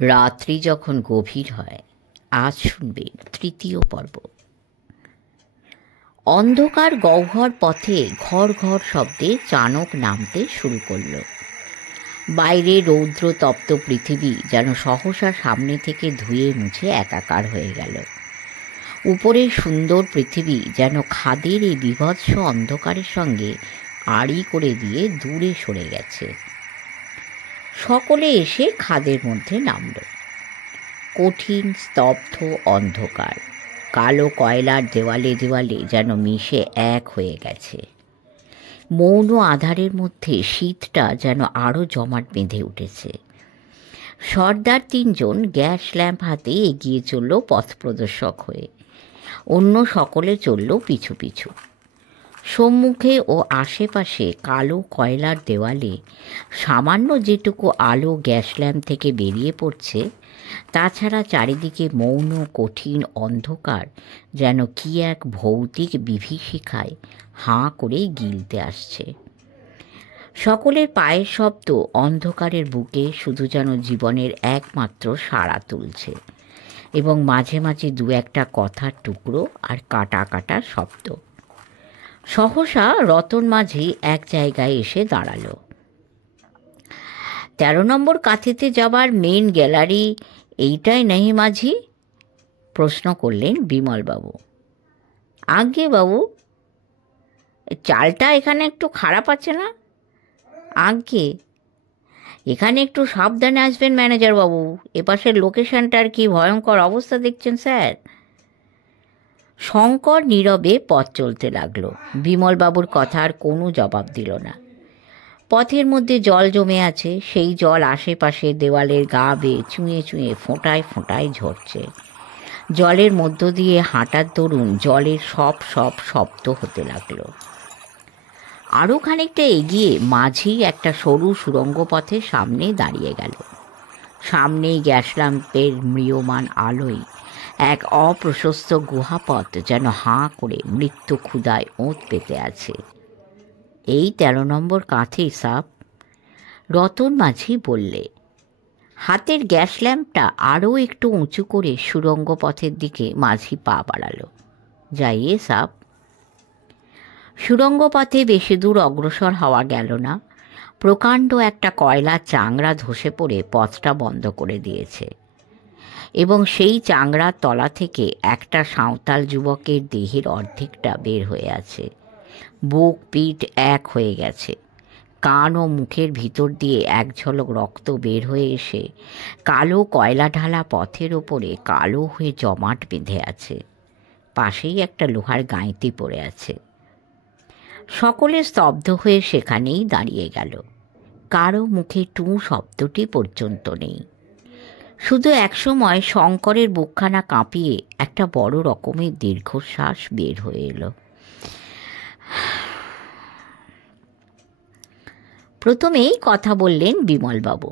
রাত্রি যখন গভীর হয়, আজ শুনবেন তৃতীয় পর্ব। অন্ধকার গহ্বর পথে ঘর ঘর শব্দে চানক নামতে শুরু করল। বাইরে রৌদ্র তপ্ত পৃথিবী যেন সহসা সামনে থেকে ধুয়ে মুছে একাকার হয়ে গেল। উপরের সুন্দর পৃথিবী যেন খাদের এই বীভৎস অন্ধকারের সঙ্গে আড়ি করে দিয়ে দূরে সরে গেছে। সকলে এসে খাদের মধ্যে নামল। কঠিন স্তব্ধ অন্ধকার কালো কয়লার দেওয়ালে দেওয়ালে যেন মিশে এক হয়ে গেছে। মৌন আধারের মধ্যে শীতটা যেন আরও জমাট বেঁধে উঠেছে। সর্দার তিনজন গ্যাস ল্যাম্প হাতে এগিয়ে চলল পথ প্রদর্শক হয়ে, অন্য সকলে চলল পিছু পিছু। সম্মুখে ও আশেপাশে কালো কয়লার দেওয়ালে সামান্য যেটুকু আলো গ্যাস ল্যাম্প থেকে বেরিয়ে পড়ছে, তাছাড়া চারিদিকে মৌন কঠিন অন্ধকার যেন কি এক ভৌতিক বিভীষিকায় হাঁ করে গিলতে আসছে। সকলের পায়ের শব্দ অন্ধকারের বুকে শুধু যেন জীবনের একমাত্র সাড়া তুলছে, এবং মাঝে মাঝে দু একটা কথার টুকরো আর কাটা কাটা শব্দ। সহসা রতন মাঝি এক জায়গায় এসে দাঁড়ালো। 13 নম্বর কাঁথিতে যাবার মেন গ্যালারি এইটাই নেই মাঝি? প্রশ্ন করলেন বিমলবাবু। আজ্ঞে বাবু, চালটা এখানে একটু খারাপ আছে না? আজ্ঞে, এখানে একটু সাবধানে আসবেন ম্যানেজার বাবু, এপাশের লোকেশনটার কি ভয়ঙ্কর অবস্থা দেখছেন স্যার। শঙ্কর নীরবে পথ চলতে লাগলো। বিমলবাবুর কথার কোনো জবাব দিল না। পথের মধ্যে জল জমে আছে, সেই জল আশেপাশে দেওয়ালের গা বেয়ে চুঁয়ে চুঁয়ে ফোঁটায় ফোঁটায় ঝরছে। জলের মধ্য দিয়ে হাঁটার দরুন জলের সব সব শব্দ হতে লাগলো। আরও খানিকটা এগিয়ে মাঝি একটা সরু সুড়ঙ্গ পথের সামনে দাঁড়িয়ে গেল। সামনেই গ্যাস ল্যাম্পের ম্রিয়মান আলোয় এক অপ্রশস্ত গুহাপথ যেন হাঁ করে মৃত্যু ক্ষুধায় ওঁত পেতে আছে। এই 13 নম্বর কাঁথি সাপ, রতন মাঝি বললে। হাতের গ্যাস ল্যাম্পটা আরও একটু উঁচু করে সুড়ঙ্গ পথের দিকে মাঝি পা বাড়ালো। যাইয়ে সাপ। সুড়ঙ্গ পথে বেশি দূর অগ্রসর হওয়া গেল না। প্রকাণ্ড একটা কয়লার চাংড়া ধসে পড়ে পথটা বন্ধ করে দিয়েছে, এবং সেই চাংড়ার তলা থেকে একটা সাঁওতাল যুবকের দেহের অর্ধেকটা বের হয়ে আছে। বুক পিঠ এক হয়ে গেছে। কান ও মুখের ভিতর দিয়ে এক ঝলক রক্ত বের হয়ে এসে কালো কয়লা ঢালা পথের ওপরে কালো হয়ে জমাট বেঁধে আছে। পাশেই একটা লোহার গাঁইতি পড়ে আছে। সকলে স্তব্ধ হয়ে সেখানেই দাঁড়িয়ে গেল। কারো মুখে টু শব্দটি পর্যন্ত নেই। শুধু একসময় শঙ্করের বুকখানা কাঁপিয়ে একটা বড় রকমের দীর্ঘশ্বাস বের হয়ে এলো। প্রথমেই কথা বললেন বিমলবাবু।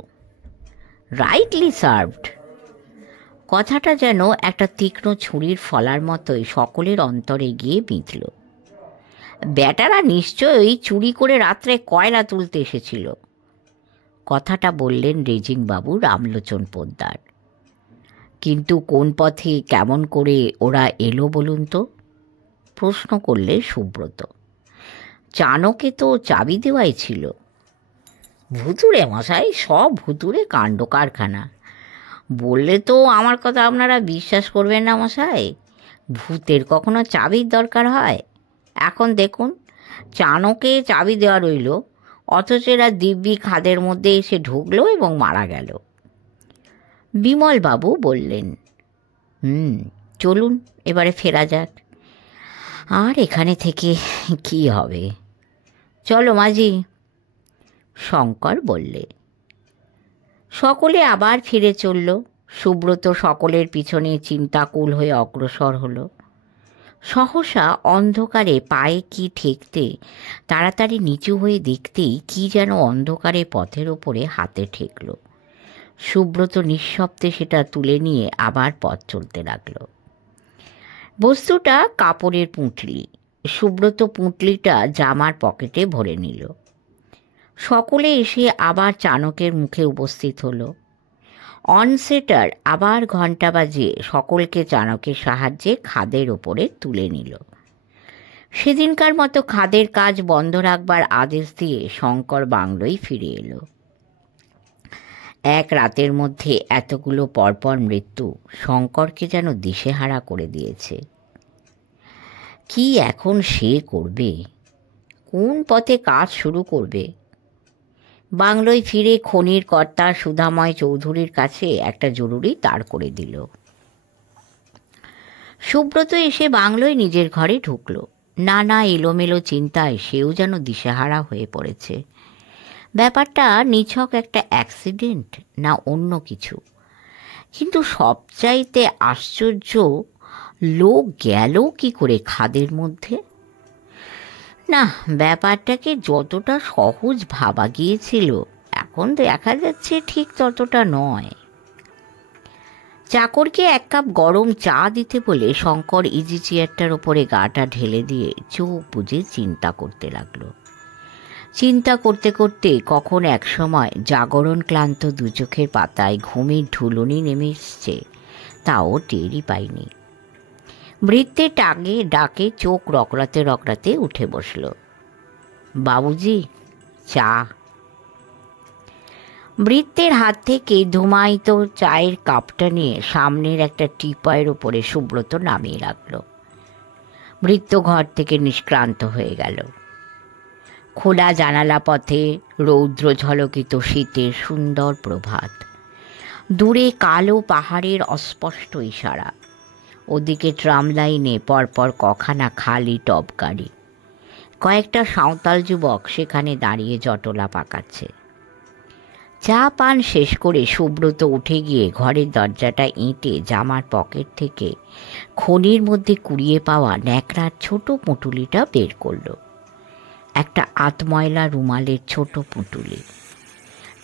Rightly served. কথাটা যেন একটা তীক্ষ্ণ ছুরির ফলার মতোই সকলের অন্তরে গিয়ে বিঁধল। ব্যাটারা নিশ্চয়ই চুরি করে রাত্রে কয়লা তুলতে এসেছিল। কথাটা বললেন রেজিংবাবু রামলোচন পোদ্দার। কিন্তু কোন পথে কেমন করে ওরা এলো বলুন তো? প্রশ্ন করলে সুব্রত। চানকে তো চাবি দেওয়াই ছিল। ভুতুড়ে মশাই, সব ভুতুড়ে কাণ্ড কারখানা। বললে তো আমার কথা আপনারা বিশ্বাস করবেন না মশাই। ভূতের কখনো চাবির দরকার হয়? এখন দেখুন, চানকে চাবি দেওয়া রইল, অথচ এরা দিব্যি খাদের মধ্যে এসে ঢুকলো এবং মারা গেল। বিমলবাবু বললেন, চলুন এবারে ফেরা যাক। আর এখানে থেকে কি হবে? চলো মাঝি। শঙ্কর বললে। সকলে আবার ফিরে চলল। সুব্রত সকলের পিছনে চিন্তাকুল হয়ে অগ্রসর হলো। সহসা অন্ধকারে পায়ে কি ঠেকতে তাড়াতাড়ি নিচু হয়ে দেখতেই কি যেন অন্ধকারে পথের ওপরে হাতে ঠেকল। সুব্রত নিঃশব্দে সেটা তুলে নিয়ে আবার পথ চলতে লাগল। বস্তুটা কাপড়ের পুঁটলি। সুব্রত পুঁটলিটা জামার পকেটে ভরে নিল। সকলে এসে আবার চানকের মুখে উপস্থিত হলো। অনসেটার আবার ঘণ্টা বাজিয়ে সকলকে চাণকের সাহায্যে খাদের ওপরে তুলে নিল। সেদিনকার মতো খাদের কাজ বন্ধ রাখবার আদেশ দিয়ে শঙ্কর বাংলোয় ফিরে এলো। এক রাতের মধ্যে এতগুলো পরপর মৃত্যু শঙ্করকে যেন দিশেহারা করে দিয়েছে। কি এখন সে করবে? কোন পথে কাজ শুরু করবে? বাংলোয় ফিরে খনির কর্তা সুধাময় চৌধুরীর কাছে একটা জরুরি তার করে দিল। সুব্রত এসে বাংলোয় নিজের ঘরে ঢুকল। নানা এলোমেলো চিন্তায় সেও যেন দিশেহারা হয়ে পড়েছে। ব্যাপারটা নিছক একটা অ্যাক্সিডেন্ট না অন্য কিছু? কিন্তু সবচাইতে আশ্চর্য, লোক গেল কি করে খাদের মধ্যে? না, ব্যাপারটাকে যতটা সহজ ভাবা গিয়েছিল এখন দেখা যাচ্ছে ঠিক ততটা নয়। চাকরকে এক কাপ গরম চা দিতে বলে শঙ্কর ইজি চেয়ারটার ওপরে গাটা ঢেলে দিয়ে চোখ বুজে চিন্তা করতে লাগলো। চিন্তা করতে করতে কখন এক সময় জাগরণ ক্লান্ত দু চোখের পাতায় ঘুমের ঢুলুনি নেমে এসছে তাও টেরই পাইনি। ভৃত্যে ডাকে চোখ রকড়াতে রকড়াতে উঠে বসল। বাবুজি, চা। ভৃত্যের হাত থেকে ধুমায়িত চায়ের কাপটা নিয়ে সামনের একটা টিপয়ের উপরে সুব্রত নামিয়ে রাখল। ভৃত্য ঘর থেকে নিষ্ক্রান্ত হয়ে গেল। খোলা জানালা পথে রৌদ্র ঝলকিত শীতের সুন্দর প্রভাত। দূরে কালো পাহাড়ের অস্পষ্ট ইশারা। ওদিকে ট্রাম লাইনে পরপর কখানা খালি টব গাড়ি। কয়েকটা সাঁওতাল যুবক সেখানে দাঁড়িয়ে জটলা পাকাচ্ছে। চা পান শেষ করে সুব্রত উঠে গিয়ে ঘরের দরজাটা এঁটে জামার পকেট থেকে খনির মধ্যে কুড়িয়ে পাওয়া ন্যাকড়ার ছোট পুঁটুলিটা বের করল। একটা আতময়লা রুমালের ছোট পুঁটুলি।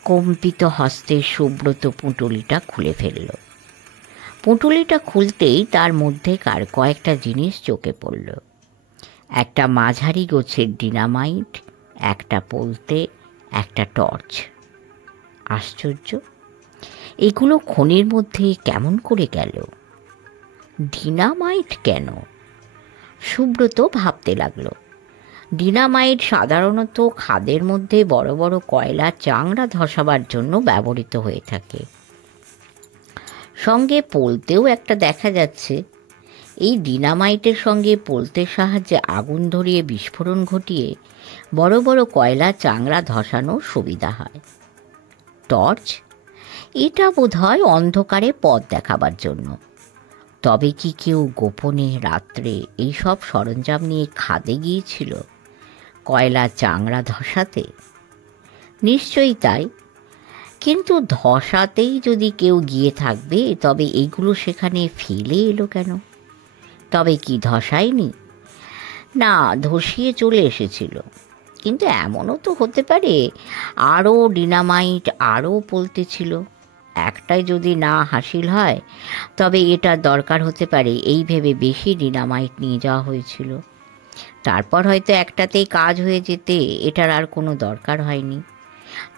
কম্পিত হস্তে সুব্রত পুঁটুলিটা খুলে ফেলল। পুঁটুলিটা খুলতেই তার মধ্যেকার কয়েকটা জিনিস চোখে পড়ল। একটা মাঝারি গোছের ডিনামাইট, একটা পোলতে, একটা টর্চ। আশ্চর্য, এগুলো খনির মধ্যে কেমন করে গেল? ডিনামাইট কেন? সুব্রত ভাবতে লাগলো। ডিনামাইট সাধারণত খাদের মধ্যে বড় বড় কয়লা চাংড়া ধসাবার জন্য ব্যবহৃত হয়ে থাকে। সঙ্গে পোলতেও একটা দেখা যাচ্ছে। এই ডিনামাইটের সঙ্গে পোলতের সাহায্যে আগুন ধরিয়ে বিস্ফোরণ ঘটিয়ে বড় বড় কয়লা চাংড়া ধসানোর সুবিধা হয়। টর্চ, এটা বোধহয় অন্ধকারে পথ দেখাবার জন্য। তবে কি কেউ গোপনে রাত্রে এইসব সরঞ্জাম নিয়ে খাদে গিয়েছিল কয়লা চাংড়া ধসাতে? নিশ্চয়ই তাই। কিন্তু ধসাতেই যদি কেউ গিয়ে থাকবে তবে এগুলো সেখানে ফেলে এলো কেন? তবে কি ধসায়নি? না, ধসিয়ে চলে এসেছিল। কিন্তু এমনও তো হতে পারে আরও ডিনামাইট আরও পোলতে ছিল। একটাই যদি না হাসিল হয় তবে এটা দরকার হতে পারে এই ভেবে বেশি ডিনামাইট নিয়ে যাওয়া হয়েছিল। তারপর হয়তো একটাতেই কাজ হয়ে যেতে এটার আর কোনো দরকার হয়নি।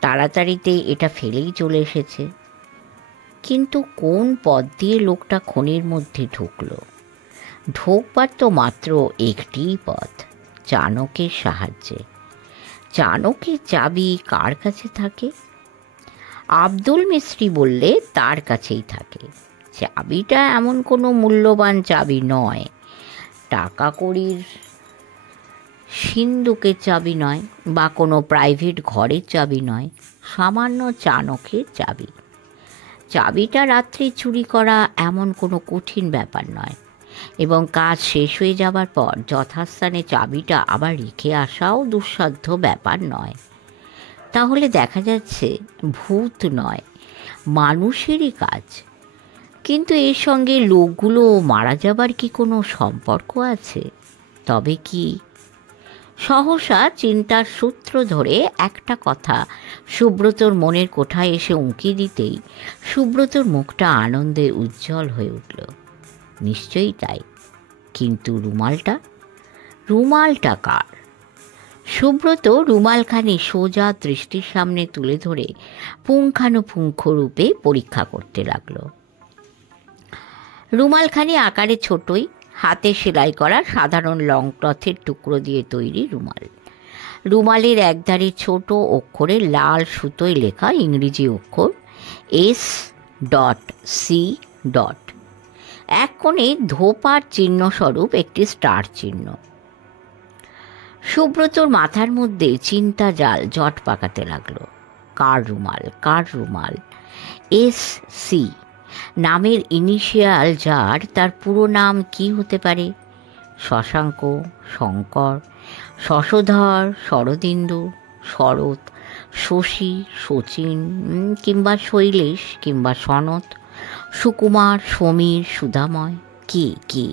তাড়াতাড়িতে এটা ফেলেই চলে এসেছে। কিন্তু কোন পথ দিয়ে লোকটা খনির মধ্যে ঢুকলো? ঢোকবার তো মাত্র একটিই পথ, চাণকের সাহায্যে। চাণকের চাবি কার কাছে থাকে? আব্দুল মিস্ত্রি বললে তার কাছেই থাকে। চাবিটা এমন কোনো মূল্যবান চাবি নয়, টাকা কড়ির সিন্দুকের চাবি নয়, বা কোনো প্রাইভেট ঘরের চাবি নয়, সামান্য চাণকের চাবি। চাবিটা রাত্রে চুরি করা এমন কোনো কঠিন ব্যাপার নয়, এবং কাজ শেষ হয়ে যাবার পর যথাস্থানে চাবিটা আবার রেখে আসাও দুঃসাধ্য ব্যাপার নয়। তাহলে দেখা যাচ্ছে ভূত নয়, মানুষেরই কাজ। কিন্তু এর সঙ্গে লোকগুলো মারা যাবার কি কোনো সম্পর্ক আছে? তবে কি? সহসা চিন্তার সূত্র ধরে একটা কথা সুব্রতর মনের কোঠায় এসে উঁকি দিতেই সুব্রতর মুখটা আনন্দে উজ্জ্বল হয়ে উঠল। নিশ্চয়ই তাই। কিন্তু রুমালটা কার? সুব্রত রুমালখানি সোজা দৃষ্টির সামনে তুলে ধরে পুঙ্খানুপুঙ্খ রূপে পরীক্ষা করতে লাগল। রুমালখানি আকারে ছোটই, হাতে সেলাই করা সাধারণ লং ক্লথের টুকরো দিয়ে তৈরি রুমাল। রুমালের একধারে ছোট অক্ষরে লাল সুতোয় লেখা ইংরেজি অক্ষর S.C. এক কোণে ধোপার চিহ্ন স্বরূপ একটি স্টার চিহ্ন। সুব্রতর মাথার মধ্যে চিন্তা জাল জট পাকাতে লাগলো। কার রুমাল? S.C. নামের ইনিশিয়াল যার, তার পুরো নাম কি হতে পারে? শশাঙ্ক, শঙ্কর, শশধর, শরদিন্দু, শরৎ, শশী, শচীন, কিংবা শৈলেশ, কিংবা সনত, সুকুমার, সমীর, সুধাময়? কি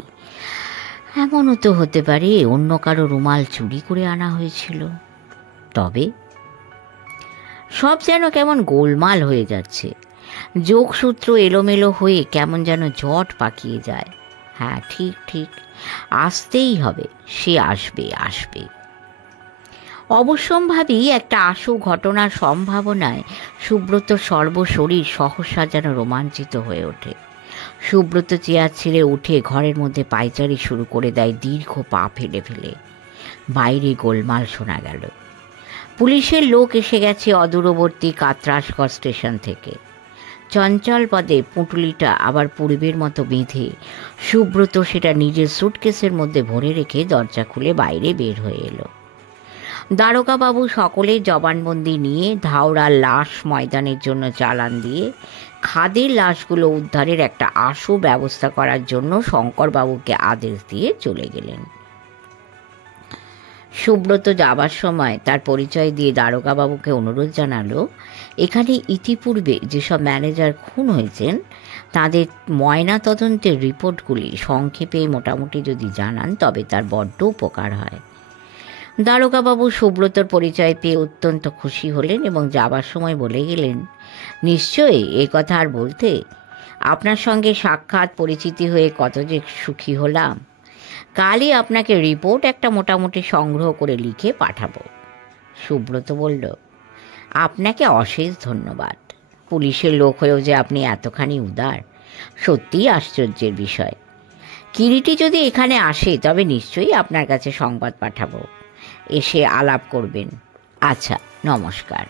এমনও তো হতে পারে অন্য কারো রুমাল চুরি করে আনা হয়েছিল। তবে সব যেন কেমন গোলমাল হয়ে যাচ্ছে, যোগসূত্র এলোমেলো হয়ে কেমন যেন জট পাকিয়ে যায়। হ্যাঁ, ঠিক আসতেই হবে, সে আসবে। অবশ্যম্ভাবী একটা আশু ঘটনার সম্ভাবনায় সুব্রত সর্বশরীর সহসা যেন রোমাঞ্চিত হয়ে ওঠে। সুব্রত চেয়ার ছেড়ে উঠে ঘরের মধ্যে পায়চারি শুরু করে দেয়, দীর্ঘ পা ফেলে। বাইরে গোলমাল শোনা গেল। পুলিশের লোক এসে গেছে অদূরবর্তী কাতরাশগড় স্টেশন থেকে। চঞ্চল পদে পুঁটুলিটা আবার পূর্বের মতো বেঁধে সুব্রত সেটা নিজের সুটকেসের মধ্যে ভরে রেখে দরজা খুলে বাইরে বের হয়ে এলো। দারোগাবাবু সকলের জবানবন্দি নিয়ে ধাওড়ার লাশ ময়দানের জন্য চালান দিয়ে খাদের লাশগুলো উদ্ধারের একটা আশু ব্যবস্থা করার জন্য শঙ্করবাবুকে আদেশ দিয়ে চলে গেলেন। সুব্রত যাবার সময় তার পরিচয় দিয়ে দারোগাবাবুকে অনুরোধ জানালো, এখানে ইতিপূর্বে যেসব ম্যানেজার খুন হয়েছেন তাদের ময়না তদন্তের রিপোর্টগুলি সংক্ষেপে মোটামুটি যদি জানান তবে তার বড্ড উপকার হয়। দারোগাবাবু সুব্রতর পরিচয় পেয়ে অত্যন্ত খুশি হলেন এবং যাবার সময় বলে গেলেন, নিশ্চয়ই এ কথা আর বলতে, আপনার সঙ্গে সাক্ষাৎ পরিচিতি হয়ে কত যে সুখী হলাম। কালই আপনাকে রিপোর্ট একটা মোটামুটি সংগ্রহ করে লিখে পাঠাবো। সুব্রত বলল, আপনাকে অশেষ ধন্যবাদ। পুলিশের লোক হয়েও যে আপনি এতখানি উদার, সত্যিই আশ্চর্যের বিষয়। কিরিটি যদি এখানে আসে তবে নিশ্চয়ই আপনার কাছে সংবাদ পাঠাবো, এসে আলাপ করবেন। আচ্ছা, নমস্কার।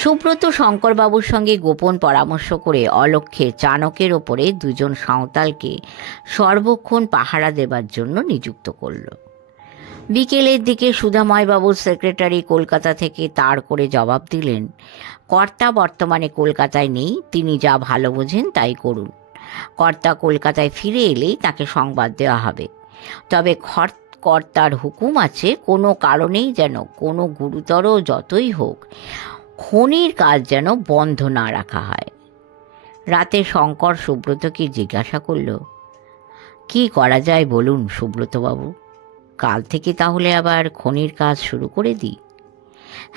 সুব্রত শঙ্করবাবুর সঙ্গে গোপন পরামর্শ করে অলক্ষ্যে চাণকের ওপরে দুজন সাঁওতালকে সর্বক্ষণ পাহারা দেবার জন্য নিযুক্ত করল। বিকেলের দিকে সুধাময়বাবুর সেক্রেটারি কলকাতা থেকে তাড় করে জবাব দিলেন, কর্তা বর্তমানে কলকাতায় নেই, তিনি যা ভালো বোঝেন তাই করুন। কর্তা কলকাতায় ফিরে এলেই তাকে সংবাদ দেওয়া হবে। তবে কর্তার হুকুম আছে, কোনো কারণেই যেন, কোনো গুরুতর যতই হোক, খনির কাজ যেন বন্ধ না রাখা হয়। রাতে শঙ্কর সুব্রতকে জিজ্ঞাসা করল, কি করা যায় বলুন সুব্রতবাবু? কাল থেকে তাহলে আবার খনির কাজ শুরু করে দিই?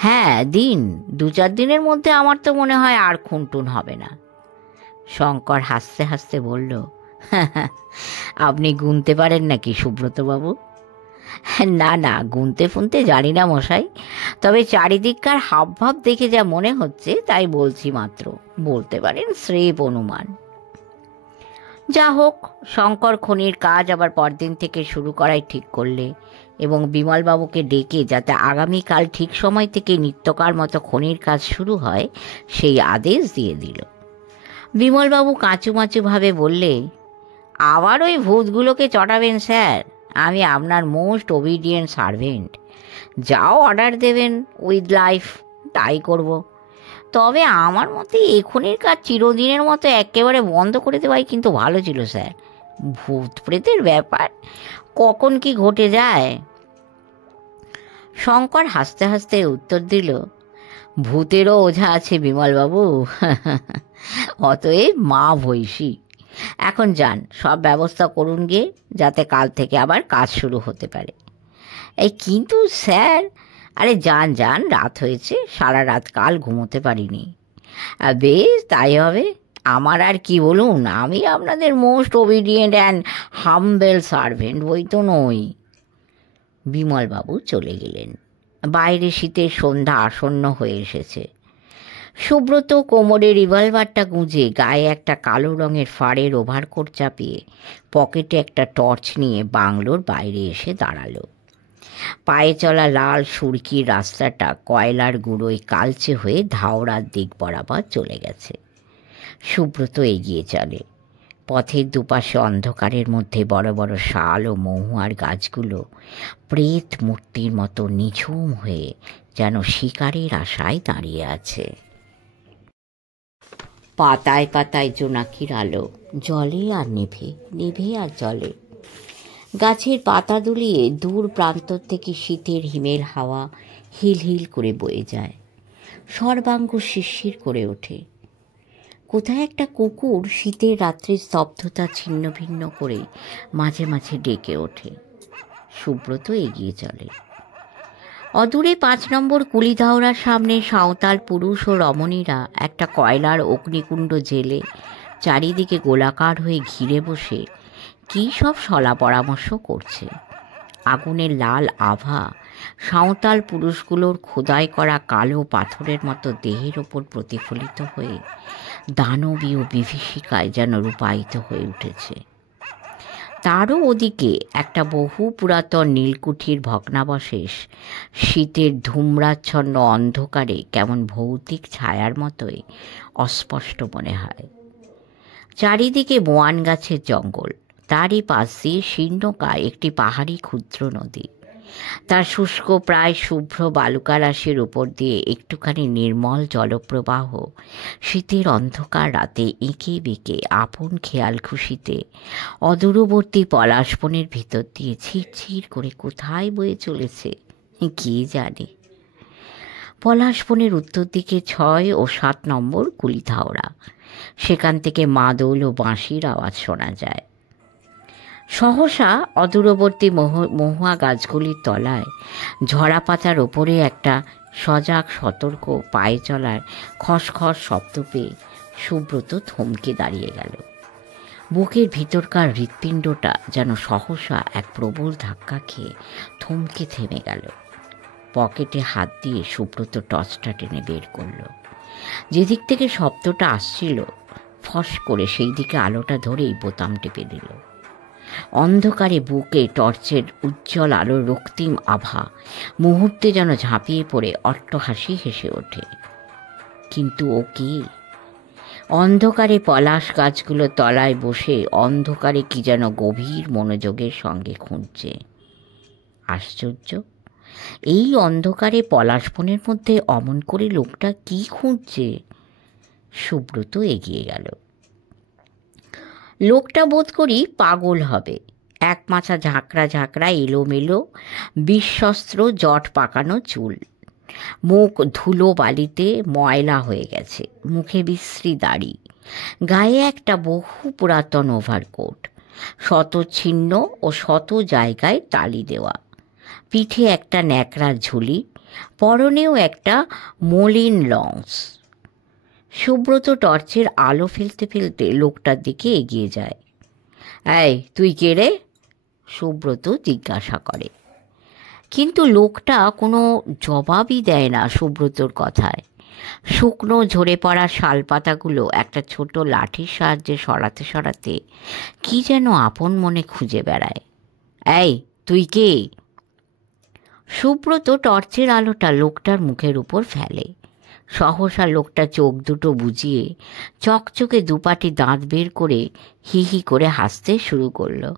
হ্যাঁ, দিন, 2-4 দিনের মধ্যে আমার তো মনে হয় আর খুনটুন হবে না। শঙ্কর হাসতে হাসতে বলল, আপনি গুনতে পারেন নাকি সুব্রতবাবু? না, গুনতে ফুনতে জানি না মশাই, তবে চারিদিককার হাবভাব দেখে যা মনে হচ্ছে তাই বলছি মাত্র। বলতে পারেন স্রেফ অনুমান। যা হোক, শঙ্কর খনির কাজ আবার পরদিন থেকে শুরু করাই ঠিক করলে এবং বিমলবাবুকে ডেকে যাতে আগামীকাল ঠিক সময় থেকে নিত্যকার মতো খনির কাজ শুরু হয় সেই আদেশ দিয়ে দিল। বিমলবাবু কাঁচুমাচুভাবে বললে, আবার ওই ভূতগুলোকে চটাবেন স্যার? আমি আপনার মোস্ট ওবিডিয়েন্ট সার্ভেন্ট। যাও অর্ডার দেবেন উইথ লাইফ তাই করব। তবে আমার মতে এখনের কাজ চিরদিনের মতো একেবারে বন্ধ করে দেওয়াই কিন্তু ভালো ছিল স্যার। ভূত প্রেতের ব্যাপার, কখন কি ঘটে যায়। শঙ্কর হাসতে হাসতে উত্তর দিল, ভূতেরও ওঝা আছে বিমলবাবু। অতএব মা ভৈষী। এখন যান, সব ব্যবস্থা করুন গিয়ে, যাতে কাল থেকে আবার কাজ শুরু হতে পারে। এই কিন্তু স্যার, আরে যান, রাত হয়েছে, সারা রাত কাল ঘুমোতে পারিনি। বেশ, তাই হবে। আমার আর কি বলুন, আমি আপনাদের most obedient and humble servant বই তো নই। বিমলবাবু চলে গেলেন। বাইরে শীতের সন্ধ্যা আসন্ন হয়ে এসেছে। সুব্রত কোমরে রিভলভারটা গুঁজে গায়ে একটা কালো রঙের ফাড়ের ওভারকোট চাপিয়ে পকেটে একটা টর্চ নিয়ে বাংলোর বাইরে এসে দাঁড়ালো। পায়ে চলা লাল সুরকির রাস্তাটা কয়লার গুঁড়োয় কালচে হয়ে ধাওড়ার দিক বরাবর চলে গেছে। সুব্রত এগিয়ে চলে। পথের দুপাশে অন্ধকারের মধ্যে বড় বড় শাল ও মহুয়ার গাছগুলো প্রেত মূর্তির মতো নিঝুম হয়ে যেন শিকারের আশায় দাঁড়িয়ে আছে। পাতায় পাতায় জোনাকির আলো জলে আর নিভে, নিভে আর জলে। গাছের পাতা দুলিয়ে দূর প্রান্ত থেকে শীতের হিমেল হাওয়া হিল হিল করে বয়ে যায়। সর্বাঙ্গ শিরশির করে ওঠে। কোথায় একটা কুকুর শীতের রাত্রির স্তব্ধতা ছিন্ন ভিন্ন করে মাঝে মাঝে ডেকে ওঠে। সুব্রত এগিয়ে চলে। অদূরে 5 নম্বর কুলিধাওড়ার সামনে সাঁওতাল পুরুষ ও রমণীরা একটা কয়লার অগ্নিকুণ্ড জেলে চারিদিকে গোলাকার হয়ে ঘিরে বসে কী সব সলা পরামর্শ করছে। আগুনের লাল আভা সাঁওতাল পুরুষগুলোর খোদাই করা কালো পাথরের মতো দেহের ওপর প্রতিফলিত হয়ে দানবীয় বিভীষিকায় যেন রূপায়িত হয়ে উঠেছে। তারও ওদিকে একটা বহু পুরাতন নীলকুঠির ভগ্নাবশেষ শীতের ধূম্রাচ্ছন্ন অন্ধকারে কেমন ভৌতিক ছায়ার মতোই অস্পষ্ট মনে হয়। চারিদিকে বোয়ান গাছের জঙ্গল, তারই পাশ দিয়ে শীর্ণকায় একটি পাহাড়ি ক্ষুদ্র নদী। তার শুষ্ক প্রায় শুভ্র বালুকারাশির উপর দিয়ে একটুখানি নির্মল জলপ্রবাহ শীতের অন্ধকার রাতে এঁকে বেঁকে আপন খেয়াল খুশিতে অদূরবর্তী পলাশবনের ভিতর দিয়ে ছিড়ছিড় করে কোথায় বয়ে চলেছে কে জানে। পলাশবনের উত্তর দিকে 6 ও 7 নম্বর কুলিধাওড়া। সেখান থেকে মাদল ও বাঁশির আওয়াজ শোনা যায়। সহসা অদূরবর্তী মহুয়া গাছগুলির তলায় ঝরা পাতার ওপরে একটা সজাগ সতর্ক পায়ে চলার খসখস শব্দ পেয়ে সুব্রত থমকে দাঁড়িয়ে গেল। বুকের ভিতরকার হৃৎপিণ্ডটা যেন সহসা এক প্রবল ধাক্কা খেয়ে থমকে থেমে গেল। পকেটে হাত দিয়ে সুব্রত টর্চটা টেনে বের করল। যেদিক থেকে শব্দটা আসছিল ফস করে সেই দিকে আলোটা ধরেই বোতাম টেপে দিল। অন্ধকারে বুকে টর্চের উজ্জ্বল আলোর রক্তিম আভা মুহূর্তে যেন ঝাঁপিয়ে পড়ে অট্টহাসি হেসে ওঠে। কিন্তু ও কি? অন্ধকারে পলাশ গাছগুলো তলায় বসে অন্ধকারে কি যেন গভীর মনোযোগের সঙ্গে খুঁজছে। আশ্চর্য, এই অন্ধকারে পলাশবনের মধ্যে অমন করে লোকটা কি খুঁজছে? সুব্রত এগিয়ে গেল। লোকটা বোধ করি পাগল হবে। এক মাথা ঝাঁকড়া ঝাঁকড়া এলোমেলো বিশ্বস্ত্র জট পাকানো চুল, মুখ ধুলো বালিতে ময়লা হয়ে গেছে, মুখে বিশ্রী দাড়ি, গায়ে একটা বহু পুরাতন ওভারকোট, শত ছিন্ন ও শত জায়গায় তালি দেওয়া, পিঠে একটা ন্যাকড়া ঝুলি, পরনেও একটা মলিন লংস। সুব্রত টর্চের আলো ফেলতে ফেলতে লোকটার দিকে এগিয়ে যায়। এই, তুই কে রে? সুব্রত জিজ্ঞাসা করে। কিন্তু লোকটা কোনো জবাবই দেয় না সুব্রতর কথায়। শুকনো ঝরে পড়া শালপাতাগুলো একটা ছোট লাঠির সাহায্যে সরাতে সরাতে কি যেন আপন মনে খুঁজে বেড়ায়। এই, তুই কে? সুব্রত টর্চের আলোটা লোকটার মুখের উপর ফেলে। সহসা লোকটা চোখ দুটো বুজিয়ে চকচকে দুপাটি দাঁত বের করে হি হি করে হাসতে শুরু করলো।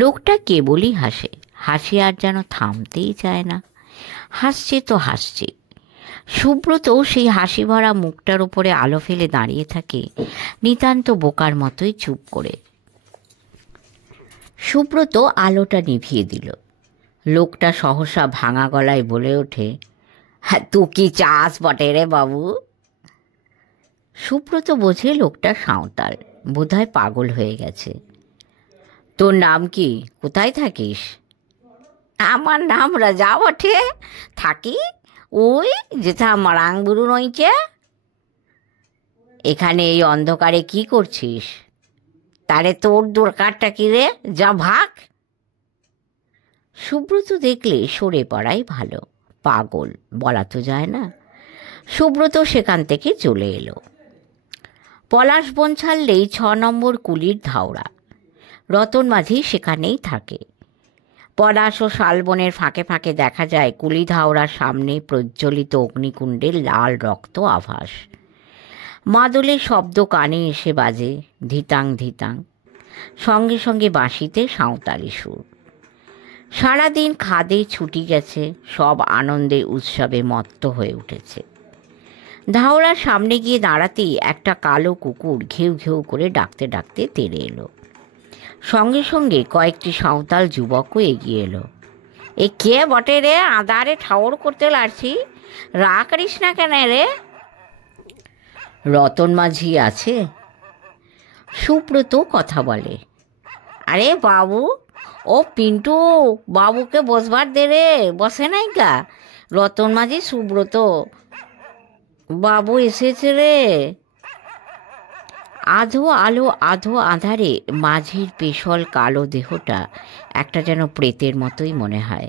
লোকটা কেবলই হাসে, হাসি আর যেন থামতেই চায় না। হাসছে তো হাসছে। সুব্রত সেই হাসি ভরা মুখটার উপরে আলো ফেলে দাঁড়িয়ে থাকে নিতান্ত বোকার মতোই চুপ করে। সুব্রত আলোটা নিভিয়ে দিল। লোকটা সহসা ভাঙা গলায় বলে ওঠে, হ্যাঁ, তুই কি চাস বটে রে বাবু? সুব্রত বোঝে লোকটা সাঁওতাল, বোধহয় পাগল হয়ে গেছে। তোর নাম কি? কোথায় থাকিস? আমার নাম রাজা বটে, থাকি ওই যেথা মারাং বুড়ো রয়েছে। এখানে এই অন্ধকারে কি করছিস? তারে তোর দরকারটা কি রে? যা ভাগ। সুব্রত দেখলে সরে পড়াই ভালো, পাগল বলা তো যায় না। সুব্রত সেখান থেকে চলে এলো। পলাশ বন ছাড়লেই 6 নম্বর কুলির ধাওড়া। রতন মাঝি সেখানেই থাকে। পলাশ ও শালবনের ফাঁকে ফাঁকে দেখা যায় কুলি ধাওড়ার সামনে প্রজ্বলিত অগ্নিকুণ্ডের লাল রক্ত আভাস। মাদলের শব্দ কানে এসে বাজে ধিতাং ধিতাং, সঙ্গে সঙ্গে বাঁশিতে সাঁওতালি সুর। সারাদিন খাদে ছুটি গেছে, সব আনন্দে উৎসবে মত্ত হয়ে উঠেছে। ধাওড়ার সামনে গিয়ে দাঁড়াতেই একটা কালো কুকুর ঘেউ ঘেউ করে ডাকতে ডাকতে তেড়ে এলো। সঙ্গে সঙ্গে কয়েকটি সাঁওতাল যুবকও এগিয়ে এলো। এ কে বটে রে? আধারে ঠাউর করতে লাগছি, রা করিস না কেন রে? রতন মাঝি আছে। সুব্রত কথা বলে। আরে বাবু, ও পিন্টু বাবুকে বসবার দে রে, বসে নাই কা? রতন মাঝি সুব্রত বাবু এসেছে রে। আধো আলো আধো আধারে মাঝির পেশল কালো দেহটা একটা যেন প্রেতের মতোই মনে হয়।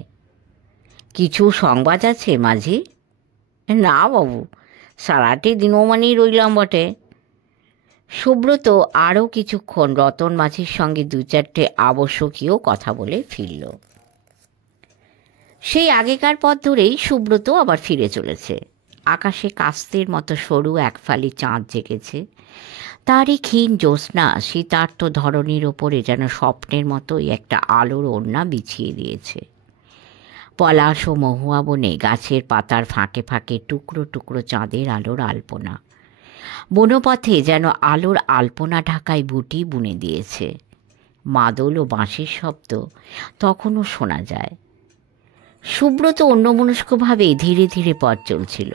কিছু সংবাদ আছে মাঝি? না বাবু, সারাটি দিনমানি রইলাম বটে। সুব্রত আরও কিছুক্ষণ রতন মাঝির সঙ্গে 2-4টে আবশ্যকীয় কথা বলে ফিরল। সেই আগেকার পথ ধরেই সুব্রত আবার ফিরে চলেছে। আকাশে কাস্তের মতো সরু এক ফালি চাঁদ জেগেছে। তারই ক্ষীণ জ্যোৎস্না শীতার্ত ধরণীর ওপরে যেন স্বপ্নের মতোই একটা আলোর ওড়না বিছিয়ে দিয়েছে। পলাশ ও মহুয়া বনে গাছের পাতার ফাঁকে ফাঁকে টুকরো টুকরো চাঁদের আলোর আলপনা। বনপথে যেন আলোর আলপনা ঢাকায় বুটি বুনে দিয়েছে। মাদল ও বাঁশির শব্দ তখনও শোনা যায়। সুব্রত অন্যমনস্কভাবে ধীরে ধীরে পথ চলছিল।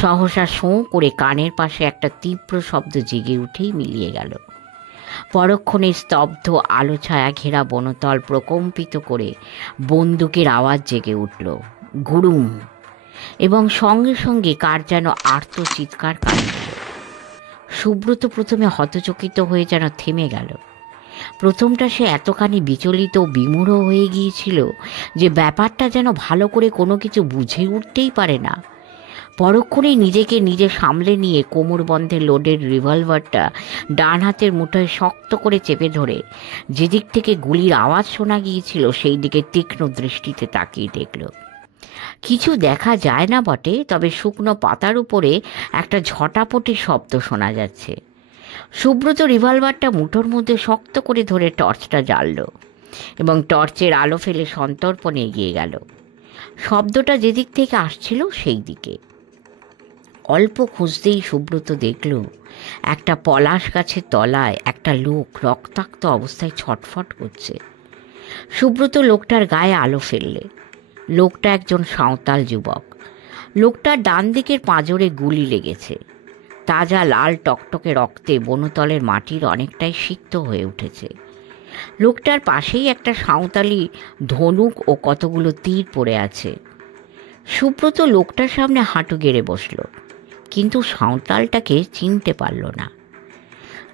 সহসা শোঁ করে কানের পাশে একটা তীব্র শব্দ জেগে উঠেই মিলিয়ে গেল। পরক্ষণে স্তব্ধ আলো ছায়া ঘেরা বনতল প্রকম্পিত করে বন্দুকের আওয়াজ জেগে উঠল, গুড়ুম, এবং সঙ্গে সঙ্গে কার যেন আর্ত চিৎকার কান দিল। সুব্রত প্রথমে হতচকিত হয়ে যেন থেমে গেল। প্রথমটা সে এতখানি বিচলিত বিমূঢ় হয়ে গিয়েছিল যে ব্যাপারটা যেন ভালো করে কোনো কিছু বুঝে উঠতেই পারে না। পরক্ষণেই নিজেকে নিজে সামলে নিয়ে কোমরবন্ধে লোডের রিভলভারটা ডান হাতের মুঠোয় শক্ত করে চেপে ধরে যেদিক থেকে গুলির আওয়াজ শোনা গিয়েছিল সেই দিকে তীক্ষ্ণ দৃষ্টিতে তাকিয়ে দেখল। কিছু দেখা যায় না বটে, তবে শুকনো পাতার উপরে একটা ঝটাপটি শব্দ শোনা যাচ্ছে। সুব্রত রিভলভারটা মুঠোর মধ্যে শক্ত করে ধরে টর্চটা জ্বালল এবং টর্চের আলো ফেলে সন্তর্পণে এগিয়ে গেল। শব্দটা যেদিক থেকে আসছিল সেই দিকে। অল্প খুঁজতেই সুব্রত দেখল একটা পলাশ গাছের তলায় একটা লোক রক্তাক্ত অবস্থায় ছটফট করছে। সুব্রত লোকটার গায়ে আলো ফেললে। লোকটা একজন সাঁওতাল যুবক। লোকটার ডান দিকের পাঁজরে গুলি লেগেছে। তাজা লাল টকটকে রক্তে বনতলের মাটির অনেকটাই সিক্ত হয়ে উঠেছে। লোকটার পাশেই একটা সাঁওতালি ধনুক ও কতগুলো তীর পড়ে আছে। সুব্রত লোকটার সামনে হাঁটু গেড়ে বসল, কিন্তু সাঁওতালটাকে চিনতে পারল না।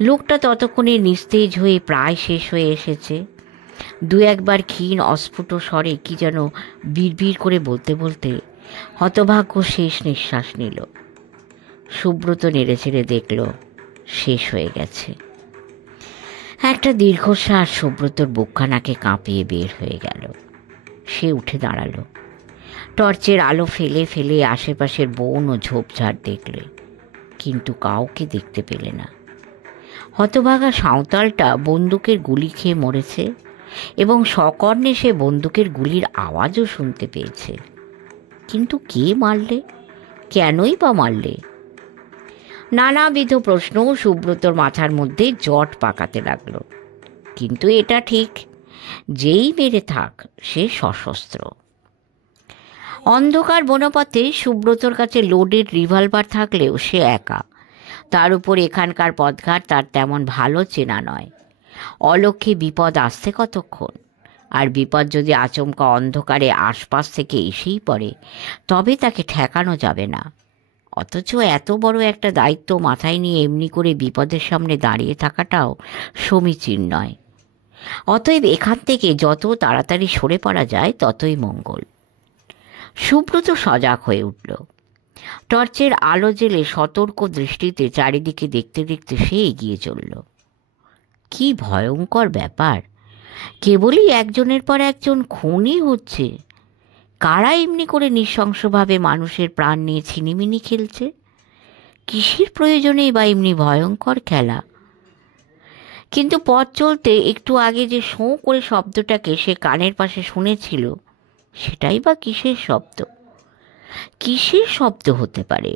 লোকটা ততক্ষণে নিস্তেজ হয়ে প্রায় শেষ হয়ে এসেছে। 2-1বার ক্ষীণ অস্ফুট স্বরে কি যেন বিড়বিড় করে বলতে বলতে হতভাগ্য শেষ নিঃশ্বাস নিল। সুব্রত নেড়েচেড়ে দেখল শেষ হয়ে গেছে। একটা দীর্ঘশ্বাস সুব্রতর বুকখানাকে কাঁপিয়ে বের হয়ে গেল। সে উঠে দাঁড়ালো। টর্চের আলো ফেলে ফেলে আশেপাশের বন ও ঝোপঝাড় দেখলে, কিন্তু কাউকে দেখতে পেলে না। হতভাগা সাঁওতালটা বন্দুকের গুলি খেয়ে মরেছে এবং সকর্ণে সে বন্দুকের গুলির আওয়াজও শুনতে পেয়েছে। কিন্তু কে মারলে? কেনই বা মারলে? নানাবিধ প্রশ্ন সুব্রতর মাথার মধ্যে জট পাকাতে লাগলো। কিন্তু এটা ঠিক, যেই মেরে থাক সে সশস্ত্র। অন্ধকার বনপথে সুব্রতর কাছে লোডেড রিভলভার থাকলেও সে একা। তার উপর এখানকার পথঘাট তার তেমন ভালো চেনা নয়। অলক্ষ্যে বিপদ আসতে কতক্ষণ, আর বিপদ যদি আচমকা অন্ধকারে আশপাশ থেকে এসেই পড়ে তবে তাকে ঠেকানো যাবে না। অথচ এত বড় একটা দায়িত্ব মাথায় নিয়ে এমনি করে বিপদের সামনে দাঁড়িয়ে থাকাটাও সমীচীন নয়। অতএব এখান থেকে যত তাড়াতাড়ি সরে পড়া যায় ততই মঙ্গল। সুব্রত সজাগ হয়ে উঠল। টর্চের আলো জেলে সতর্ক দৃষ্টিতে চারিদিকে দেখতে দেখতে সে এগিয়ে চলল। কি ভয়ঙ্কর ব্যাপার! কেবলই একজনের পর একজন খুনই হচ্ছে। কারা এমনি করে নৃশংসভাবে মানুষের প্রাণ নিয়ে ছিনিমিনি খেলছে? কিসের প্রয়োজনেই বা এমনি ভয়ঙ্কর খেলা? কিন্তু পথ চলতে একটু আগে যে শোঁ করে শব্দটাকে সে কানের পাশে শুনেছিল, সেটাই বা কিসের শব্দ? কিসের শব্দ হতে পারে?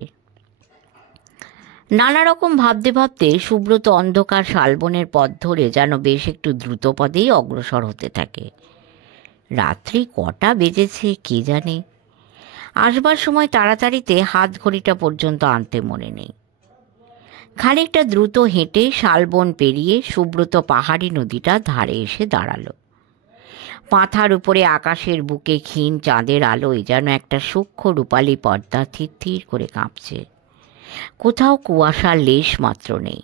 নানা রকম ভাবতে ভাবতে সুব্রত অন্ধকার শালবনের পথ ধরে যেন বেশ একটু দ্রুত পদেই অগ্রসর হতে থাকে। রাত্রি কটা বেজেছে কে জানে। আসবার সময় তাড়াতাড়িতে হাত ঘড়িটা পর্যন্ত আনতে মনে নেই। খানিকটা দ্রুত হেঁটে শালবন পেরিয়ে সুব্রত পাহাড়ি নদীটা ধারে এসে দাঁড়ালো। মাথার উপরে আকাশের বুকে ক্ষীণ চাঁদের আলোয় যেন একটা সূক্ষ্ম রূপালী পর্দা থির থির করে কাঁপছে। কোথাও কুয়াশার লেশ মাত্র নেই।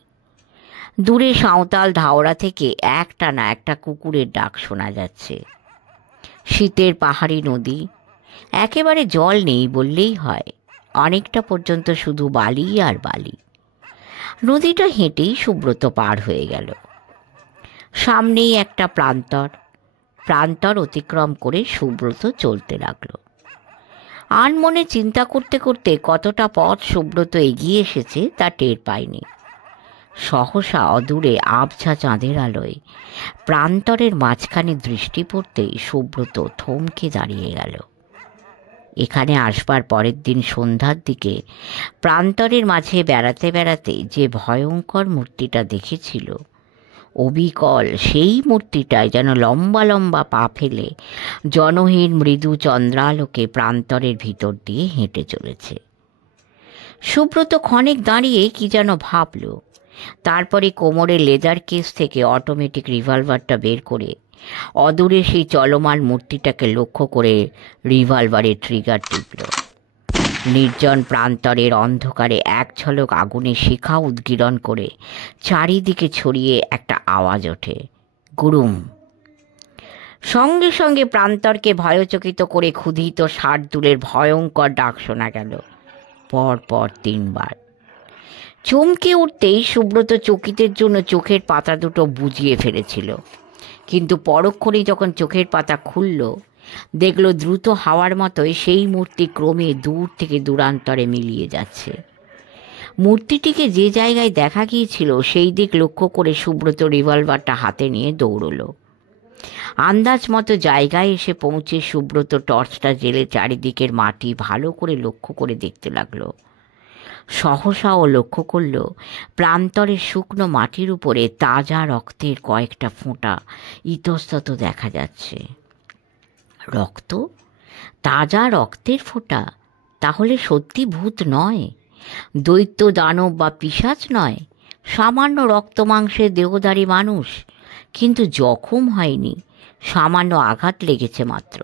দূরে সাঁওতাল ধাওড়া থেকে একটানা একটা কুকুরের ডাক শোনা যাচ্ছে। শীতের পাহাড়ি নদী, একেবারে জল নেই বললেই হয়। অনেকটা পর্যন্ত শুধু বালি আর বালি। নদীটা হেঁটেই সুব্রত পার হয়ে গেল। সামনেই একটা প্রান্তর অতিক্রম করে সুব্রত চলতে লাগল। আনমনে চিন্তা করতে করতে কতটা পথ সুব্রত এগিয়ে এসেছে তা টের পায়নি। সহসা অদূরে আবছা চাঁদের আলোয় প্রান্তরের মাঝখানে দৃষ্টি পড়তেই সুব্রত থমকে দাঁড়িয়ে গেল। এখানে আসবার পরের দিন সন্ধ্যার দিকে প্রান্তরের মাঝে বেড়াতে বেড়াতে যে ভয়ঙ্কর মূর্তিটা দেখেছিল, অবিকল সেই মূর্তিটায় যেন লম্বা লম্বা পা ফেলে জনহীন মৃদু চন্দ্রালোকে প্রান্তরের ভিতর দিয়ে হেঁটে চলেছে। সুব্রত ক্ষণেক দাঁড়িয়ে কি যেন ভাবল। তারপরে কোমরের লেদার কেস থেকে অটোমেটিক রিভলভারটা বের করে অদূরে সেই চলমান মূর্তিটাকে লক্ষ্য করে রিভলভারের ট্রিগার টিপল। নির্জন প্রান্তরের অন্ধকারে এক ঝলক আগুনের শিখা উদ্গীরণ করে চারিদিকে ছড়িয়ে একটা আওয়াজ ওঠে, গুরুম। সঙ্গে সঙ্গে প্রান্তরকে ভয়চকিত করে ক্ষুধিত শার্দুলের ভয়ঙ্কর ডাক শোনা গেল, পর পর 3 বার। চমকে উঠতেই সুব্রত চকিতের জন্য চোখের পাতা দুটো বুজিয়ে ফেলেছিল, কিন্তু পরক্ষণেই যখন চোখের পাতা খুলল, দেখল দ্রুত হাওয়ার মতোই সেই মূর্তি ক্রমে দূর থেকে দূরান্তরে মিলিয়ে যাচ্ছে। মূর্তিটিকে যে জায়গায় দেখা গিয়েছিল সেই দিক লক্ষ্য করে সুব্রত রিভলভারটা হাতে নিয়ে দৌড়ল। আন্দাজ মতো জায়গায় এসে পৌঁছে সুব্রত টর্চটা জেলে চারিদিকের মাটি ভালো করে লক্ষ্য করে দেখতে লাগলো। সহসা ও লক্ষ্য করল প্রান্তরের শুকনো মাটির উপরে তাজা রক্তের কয়েকটা ফোঁটা ইতস্তত দেখা যাচ্ছে। রক্ত? তাজা রক্তের ফোঁটা? তাহলে সত্যি ভূত নয়, দৈত্য দানব বা পিশাচ নয়, সামান্য রক্ত মাংসের দেহধারী মানুষ। কিন্তু জখম হয়নি, সামান্য আঘাত লেগেছে মাত্র।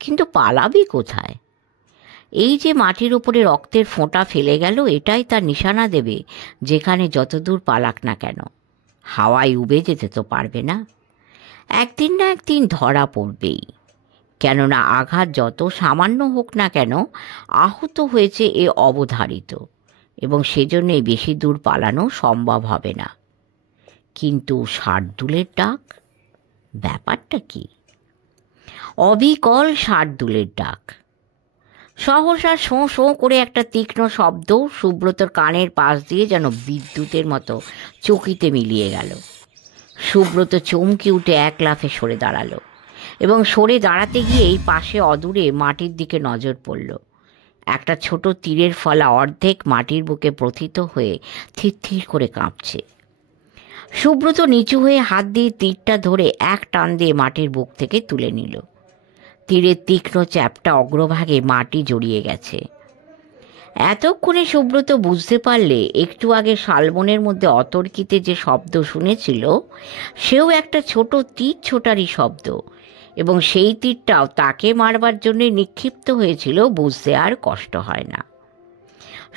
কিন্তু পালাবি কোথায়? এই যে মাটির উপরে রক্তের ফোঁটা ফেলে গেল, এটাই তার নিশানা দেবে যেখানে যতদূর পালাক না কেন হাওয়ায় উবে যেতে তো পারবে না। একদিন না একদিন ধরা পড়বেই। কেননা আঘাত যত সামান্য হোক না কেন আহত হয়েছে এ অবধারিত, এবং সেজন্যই বেশি দূর পালানো সম্ভব হবে না। কিন্তু শার্দুলের ডাক, ব্যাপারটা কি? অবিকল শার্দুলের ডাক। সহসা শোঁ শোঁ করে একটা তীক্ষ্ণ শব্দ সুব্রতর কানের পাশ দিয়ে যেন বিদ্যুতের মতো চকিতে মিলিয়ে গেল। সুব্রত চমকে উঠে এক লাফে সরে দাঁড়ালো, এবং সরে দাঁড়াতে গিয়েই পাশে অদূরে মাটির দিকে নজর পড়ল। একটা ছোট তীরের ফলা অর্ধেক মাটির বুকে প্রথিত হয়ে থির থির করে কাঁপছে। সুব্রত নিচু হয়ে হাত দিয়ে তীরটা ধরে এক টান দিয়ে মাটির বুক থেকে তুলে নিল। তীরের তীক্ষ্ণ চ্যাপটা অগ্রভাগে মাটি জড়িয়ে গেছে। এতক্ষণে সুব্রত বুঝতে পারলে একটু আগে শালবনের মধ্যে অতর্কিতে যে শব্দ শুনেছিল সেও একটা ছোট তীর ছোটারই শব্দ, এবং সেই তীরটাও তাকে মারবার জন্য নিক্ষিপ্ত হয়েছিল বুঝতে আর কষ্ট হয় না।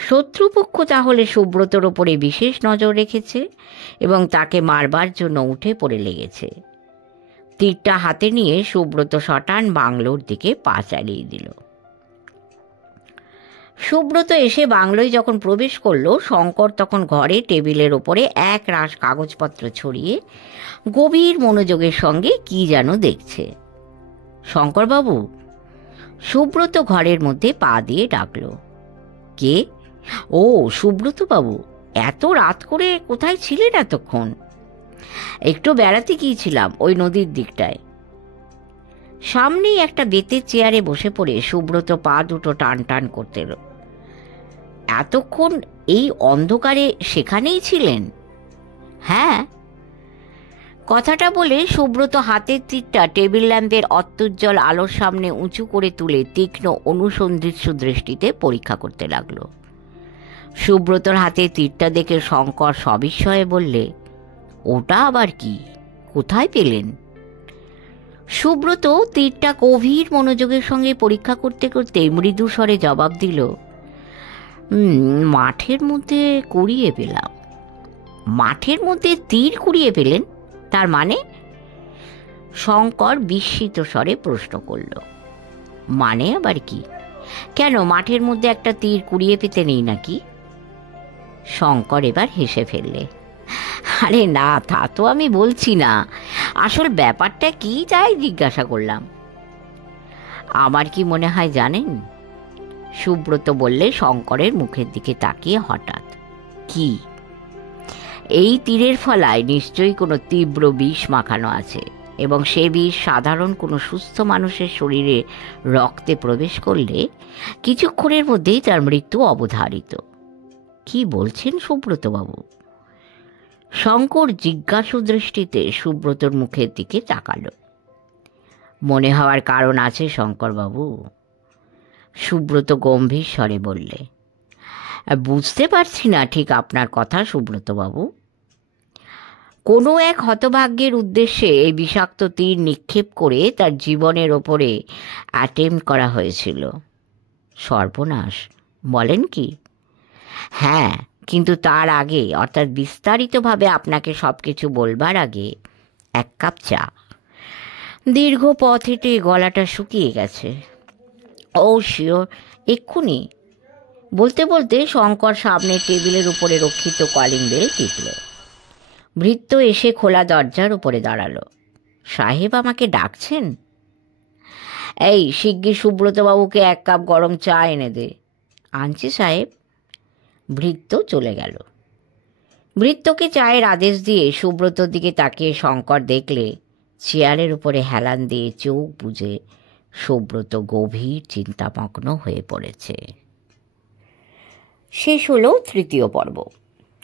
শত্রুপক্ষ তাহলে সুব্রতর ওপরে বিশেষ নজর রেখেছে এবং তাকে মারবার জন্য উঠে পড়ে লেগেছে। তীরটা হাতে নিয়ে সুব্রত শটান বাংলোর দিকে পা চালিয়ে দিল। সুব্রত এসে বাংলোয় যখন প্রবেশ করলো, শঙ্কর তখন ঘরে টেবিলের ওপরে এক রাশ কাগজপত্র ছড়িয়ে গভীর মনোযোগের সঙ্গে কি যেন দেখছে। শঙ্করবাবু! সুব্রত ঘরের মধ্যে পা দিয়ে ডাকল। কে? ও, সুব্রত বাবু, এত রাত করে কোথায় ছিলেন এতক্ষণ? একটু বেড়াতে গিয়েছিলাম ওই নদীর দিকটায়। সামনেই একটা বেতের চেয়ারে বসে পড়ে সুব্রত পা দুটো টান টান করতে। এতক্ষণ এই অন্ধকারে সেখানেই ছিলেন? হ্যাঁ। কথাটা বলে সুব্রত হাতের তীরটা টেবিল ল্যাম্পের অত্যুজ্জ্বল আলোর সামনে উঁচু করে তুলে তীক্ষ্ণ অনুসন্ধিৎসু দৃষ্টিতে পরীক্ষা করতে লাগলো। সুব্রতর হাতে তীরটা দেখে শঙ্কর সবিস্ময়ে বললে, ওটা আবার কি? কোথায় পেলেন? সুব্রত তীরটা গভীর মনোযোগের সঙ্গে পরীক্ষা করতে করতে মৃদু স্বরে জবাব দিল, মাঠের মধ্যে কুড়িয়ে পেলাম। মাঠের মধ্যে তীর কুড়িয়ে পেলেন? তার মানে? শঙ্কর বিস্মিত স্বরে প্রশ্ন করল। মানে আবার কি? কেন, মাঠের মধ্যে একটা তীর কুড়িয়ে পেতে নেই নাকি? শঙ্কর এবার হেসে ফেললে। আরে না, তা তো আমি বলছি না। আসল ব্যাপারটা কি তাই জিজ্ঞাসা করলাম। আমার কি মনে হয় জানেন? সুব্রত বললে শঙ্করের মুখের দিকে তাকিয়ে হঠাৎ। কি? এই তীরের ফলায় নিশ্চয়ই কোনো তীব্র বিষ মাখানো আছে এবং সে বিষ সাধারণ কোনো সুস্থ মানুষের শরীরে রক্তে প্রবেশ করলে কিছুক্ষণের মধ্যেই তার মৃত্যু অবধারিত। কি বলছেন সুব্রতবাবু? শঙ্কর জিজ্ঞাসু দৃষ্টিতে সুব্রতর মুখের দিকে তাকাল। মনে হওয়ার কারণ আছে শঙ্করবাবু, সুব্রত গম্ভীর স্বরে বললে। বুঝতে পারছি না ঠিক আপনার কথা সুব্রতবাবু। কোনো এক হতভাগ্যের উদ্দেশ্যে এই বিষাক্ত তীর নিক্ষেপ করে তার জীবনের ওপরে অ্যাটেম্প্ট করা হয়েছিল। সর্বনাশ! বলেন কি? হ্যাঁ, কিন্তু তার আগে, অর্থাৎ বিস্তারিতভাবে আপনাকে সব কিছু বলবার আগে এক কাপ চা। দীর্ঘ পথ হেঁটে গলাটা শুকিয়ে গেছে। ও শিওর, এক্ষুনি। বলতে বলতে শঙ্কর সামনে টেবিলের উপরে রক্ষিত কলিং বেল টিপল। ভৃত্য এসে খোলা দরজার উপরে দাঁড়ালো। সাহেব আমাকে ডাকছেন? এই শিগগির সুব্রতবাবুকে এক কাপ গরম চা এনে দে। আনছি সাহেব। ভৃত্য চলে গেল। ভৃত্যকে চায়ের আদেশ দিয়ে সুব্রতর দিকে তাকিয়ে শঙ্কর দেখলে চেয়ারের উপরে হেলান দিয়ে চোখ বুজে সুব্রত গভীর চিন্তামগ্ন হয়ে পড়েছে। শেষ হলো তৃতীয় পর্ব।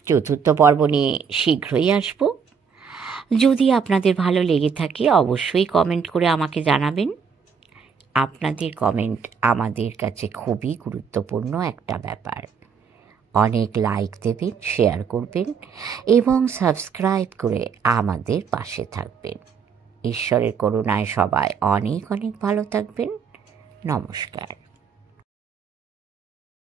চতুর্থ পর্ব নিয়ে শীঘ্রই আসব। যদি আপনাদের ভালো লেগে থাকে অবশ্যই কমেন্ট করে আমাকে জানাবেন। আপনাদের কমেন্ট আমাদের কাছে খুবই গুরুত্বপূর্ণ একটা ব্যাপার। অনেক লাইক দেবেন, শেয়ার করবেন এবং সাবস্ক্রাইব করে আমাদের পাশে থাকবেন। ঈশ্বরের করুণায় সবাই অনেক অনেক ভালো থাকবেন। নমস্কার।